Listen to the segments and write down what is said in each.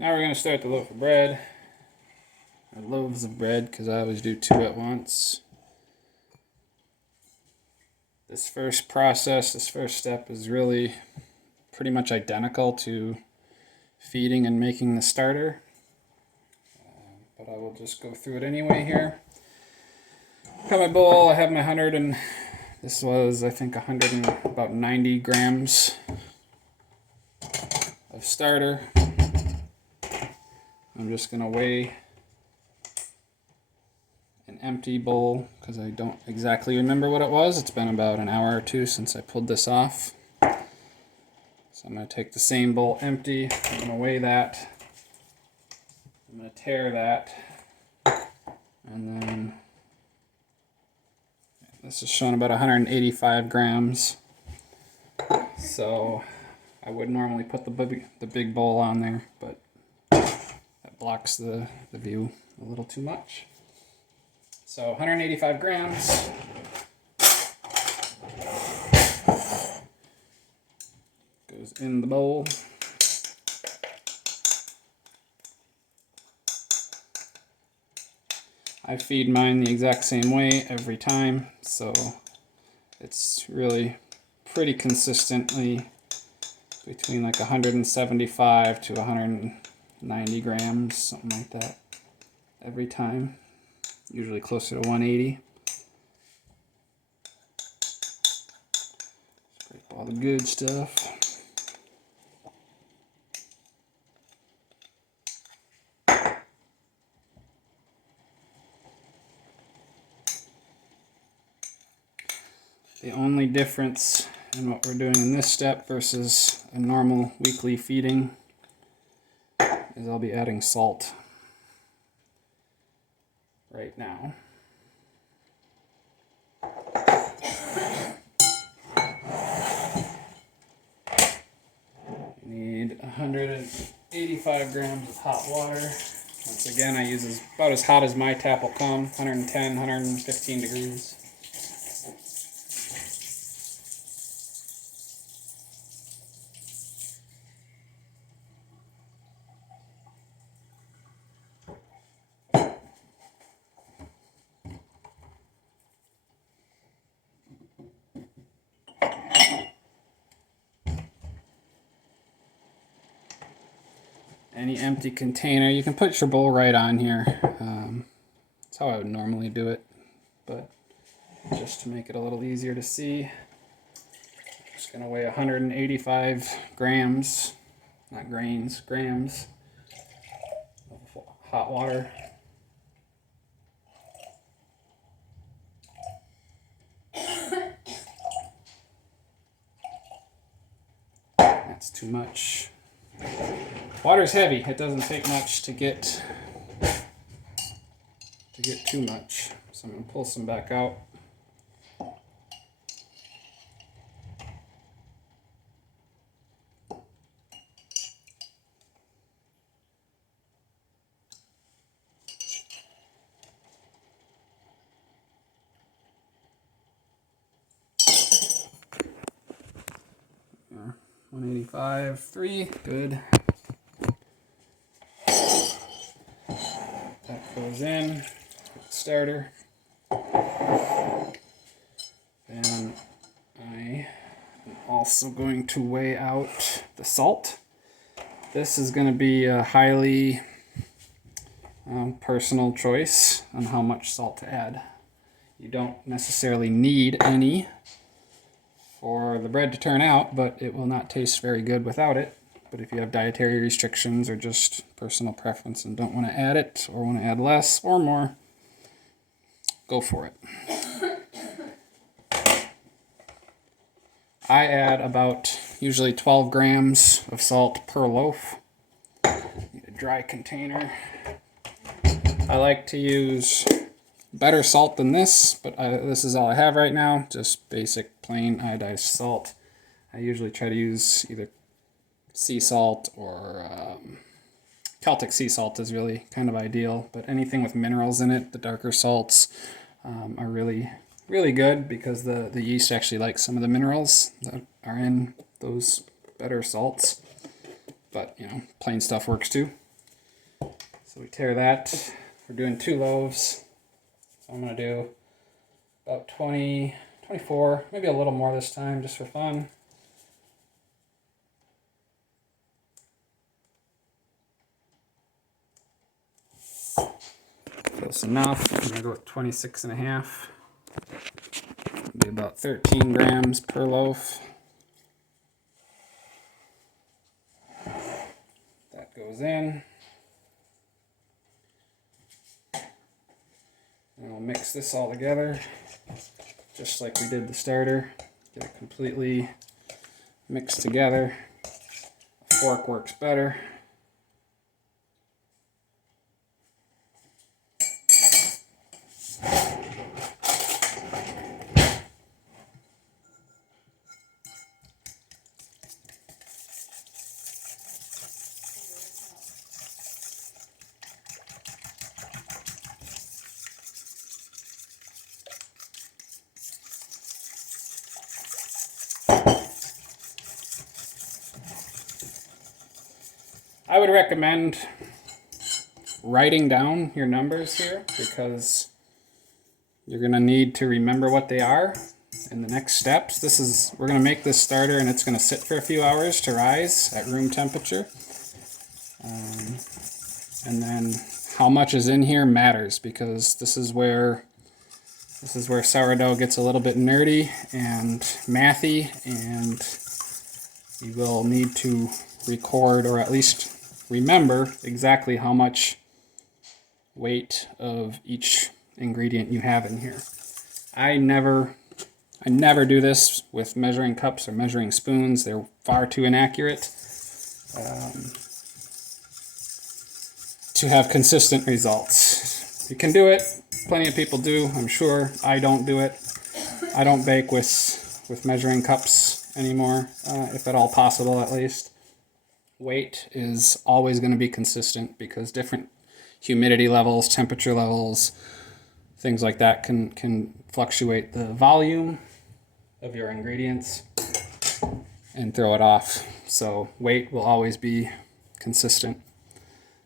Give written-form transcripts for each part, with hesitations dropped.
Now we're going to start the loaf of bread, or loaves of bread, because I always do two at once. This first process, this first step is really pretty much identical to feeding and making the starter, but I will just go through it anyway here. Got my bowl, I have my 100 and this was I think 100 and about 90 grams of starter. I'm just going to weigh an empty bowl because I don't exactly remember what it was. It's been about an hour or two since I pulled this off. So I'm going to take the same bowl empty, I'm going to weigh that, I'm going to tare that, and then this is showing about 185 grams. So I would normally put the big bowl on there, but that blocks the view a little too much. So 185 grams. Goes in the bowl. I feed mine the exact same way every time, so it's really pretty consistently between like 175 to 190 grams, something like that, every time. Usually closer to 180. Scrape all the good stuff. The only difference in what we're doing in this step versus a normal weekly feeding is I'll be adding salt right now. You need 185 grams of hot water. Once again, I use about as hot as my tap will come, 110, 115 degrees. Any empty container, you can put your bowl right on here. That's how I would normally do it, but just to make it a little easier to see, I'm just going to weigh 185 grams, not grains, grams of hot water. That's too much. Water's heavy. It doesn't take much to get too much. So I'm going to pull some back out. Yeah, 185.3, good. That goes in, starter. And I am also going to weigh out the salt. This is going to be a highly personal choice on how much salt to add. You don't necessarily need any for the bread to turn out, but it will not taste very good without it. But if you have dietary restrictions or just personal preference and don't want to add it or want to add less or more, go for it. I add about usually 12 grams of salt per loaf. Need a dry container. I like to use better salt than this, but this is all I have right now, just basic plain iodized salt. I usually try to use either sea salt or Celtic sea salt is really kind of ideal, but anything with minerals in it, the darker salts are really good because the yeast actually likes some of the minerals that are in those better salts. But, you know, plain stuff works too. So we tear that. We're doing 2 loaves. So I'm going to do about 20, 24, maybe a little more this time just for fun. Close enough. I'm going to go with 26 and a half. Be about 13 grams per loaf. That goes in. And we'll mix this all together, just like we did the starter. Get it completely mixed together. A fork works better. I would recommend writing down your numbers here because you're going to need to remember what they are in the next steps. We're going to make this starter and it's going to sit for a few hours to rise at room temperature. And then how much is in here matters because this is where sourdough gets a little bit nerdy and mathy, and you will need to record or at least remember exactly how much weight of each ingredient you have in here. I never do this with measuring cups or measuring spoons. They're far too inaccurate to have consistent results. You can do it. Plenty of people do, I'm sure. I don't do it. I don't bake with measuring cups anymore, if at all possible at least. Weight is always going to be consistent because different humidity levels, temperature levels, things like that can fluctuate the volume of your ingredients and throw it off. So weight will always be consistent.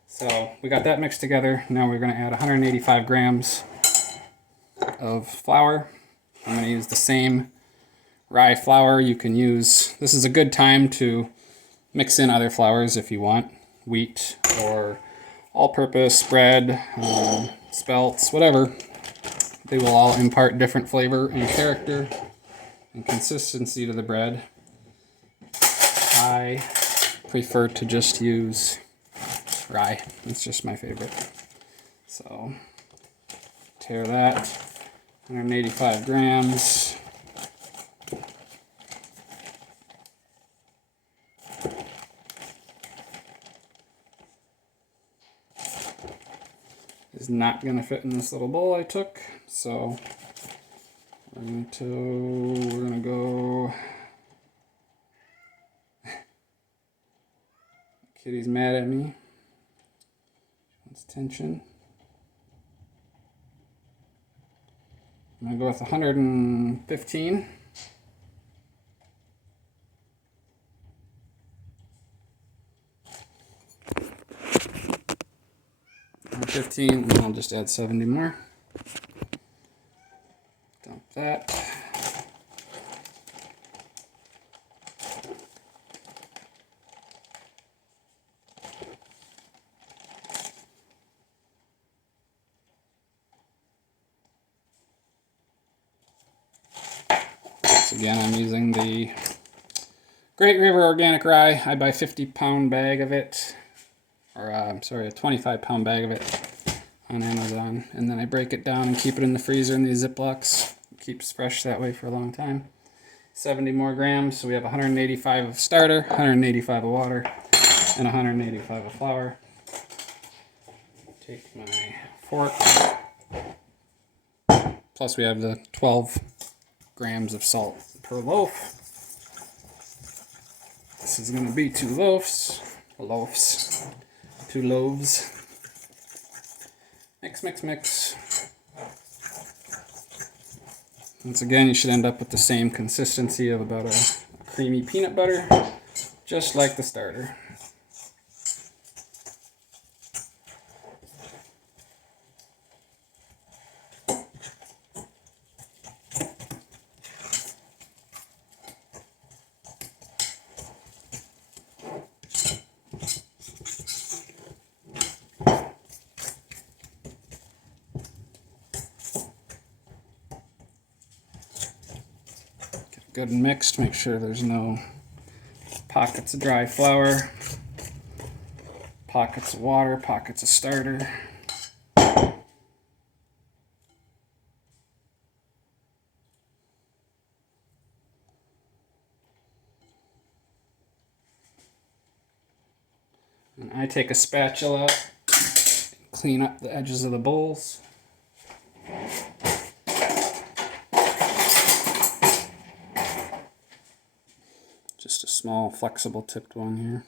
So we got that mixed together. Now we're going to add 185 grams of flour. I'm going to use the same rye flour. You can use, this is a good time to mix in other flours if you want, wheat or all-purpose bread, spelts, whatever. They will all impart different flavor and character and consistency to the bread. I prefer to just use rye. It's just my favorite. So tear that, 185 grams. Is not going to fit in this little bowl I took, so we're going to go. Kitty's mad at me. Wants tension. I'm going to go with 115. 15, and I'll just add 70 more. Dump that. Once again, I'm using the Great River Organic Rye. I buy a 50-pound bag of it. Or I'm sorry, a 25-pound bag of it on Amazon, and then I break it down and keep it in the freezer in these Ziplocs. It keeps fresh that way for a long time. 70 more grams, so we have 185 of starter, 185 of water, and 185 of flour. Take my fork, plus we have the 12 grams of salt per loaf. This is going to be 2 loaves. 2 loaves. Mix, mix, mix. Once again, you should end up with the same consistency of about a creamy peanut butter, just like the starter. Good and mixed, make sure there's no pockets of dry flour, pockets of water, pockets of starter. And I take a spatula and clean up the edges of the bowls. Just a small flexible tipped one here.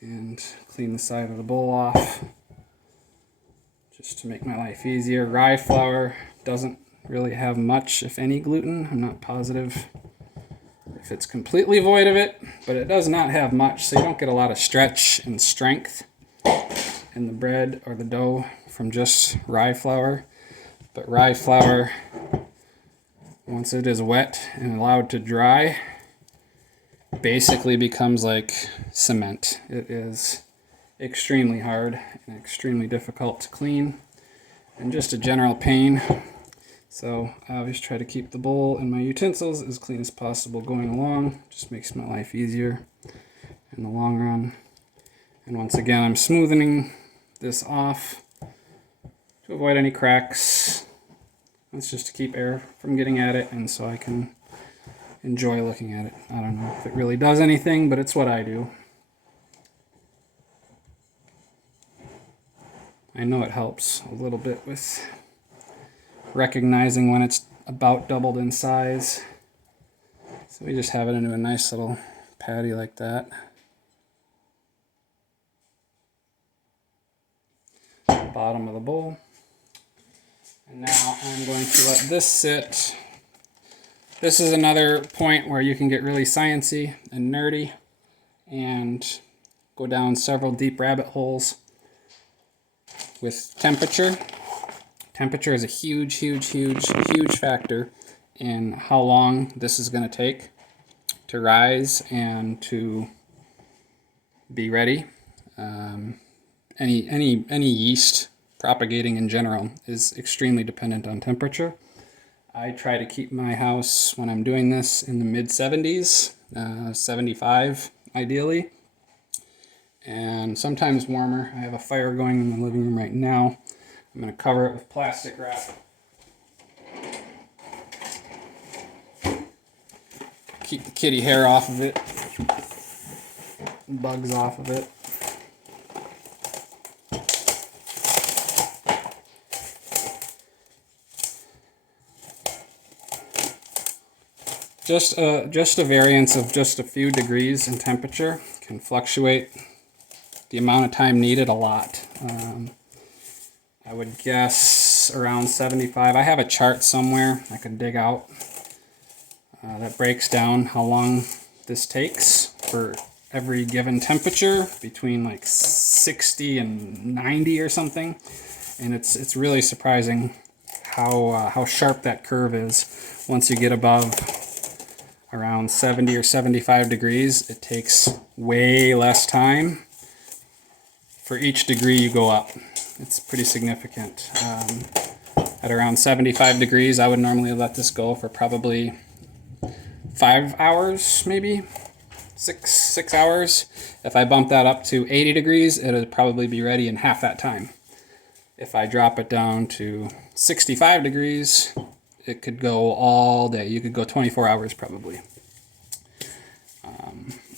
And clean the side of the bowl off just to make my life easier. Rye flour doesn't really have much, if any, gluten. I'm not positive if it's completely void of it, but it does not have much, so you don't get a lot of stretch and strength in the bread or the dough from just rye flour. But rye flour, once it is wet and allowed to dry, basically becomes like cement. It is extremely hard and extremely difficult to clean and just a general pain. So I always try to keep the bowl and my utensils as clean as possible going along. Just makes my life easier in the long run. And once again, I'm smoothing this off to avoid any cracks. That's just to keep air from getting at it and so I can enjoy looking at it. I don't know if it really does anything, but it's what I do. I know it helps a little bit with recognizing when it's about doubled in size. So we just have it into a nice little patty like that. Bottom of the bowl. And now I'm going to let this sit. This is another point where you can get really sciencey and nerdy and go down several deep rabbit holes with temperature. Temperature is a huge factor in how long this is going to take to rise and to be ready. Any yeast propagating in general is extremely dependent on temperature. I try to keep my house, when I'm doing this, in the mid-70s, 75 ideally, and sometimes warmer. I have a fire going in the living room right now. I'm going to cover it with plastic wrap. Keep the kitty hair off of it, bugs off of it. Just a variance of just a few degrees in temperature can fluctuate the amount of time needed a lot. I would guess around 75. I have a chart somewhere I could dig out that breaks down how long this takes for every given temperature between like 60 and 90 or something. And it's really surprising how sharp that curve is. Once you get above around 70 or 75 degrees, it takes way less time for each degree you go up. It's pretty significant. At around 75 degrees, I would normally let this go for probably 5 hours, maybe 6 hours. If I bump that up to 80 degrees, it'll probably be ready in half that time. If I drop it down to 65 degrees, it could go all day. You could go 24 hours probably.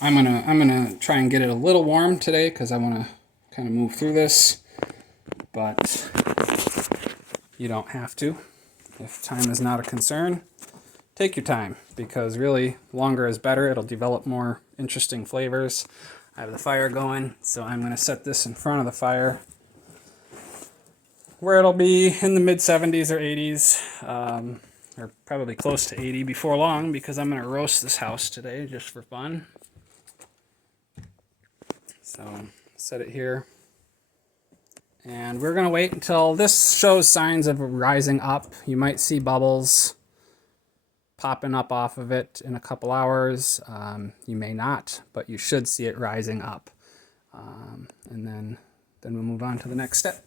I'm gonna try and get it a little warm today because I want to kind of move through this, but you don't have to. If time is not a concern, take your time, because really longer is better. It'll develop more interesting flavors. I have the fire going, so I'm going to set this in front of the fire where it'll be in the mid 70s or 80s, or probably close to 80 before long, because I'm going to roast this house today just for fun. So set it here. And we're going to wait until this shows signs of rising up. You might see bubbles popping up off of it in a couple hours. You may not, but you should see it rising up. and then we'll move on to the next step.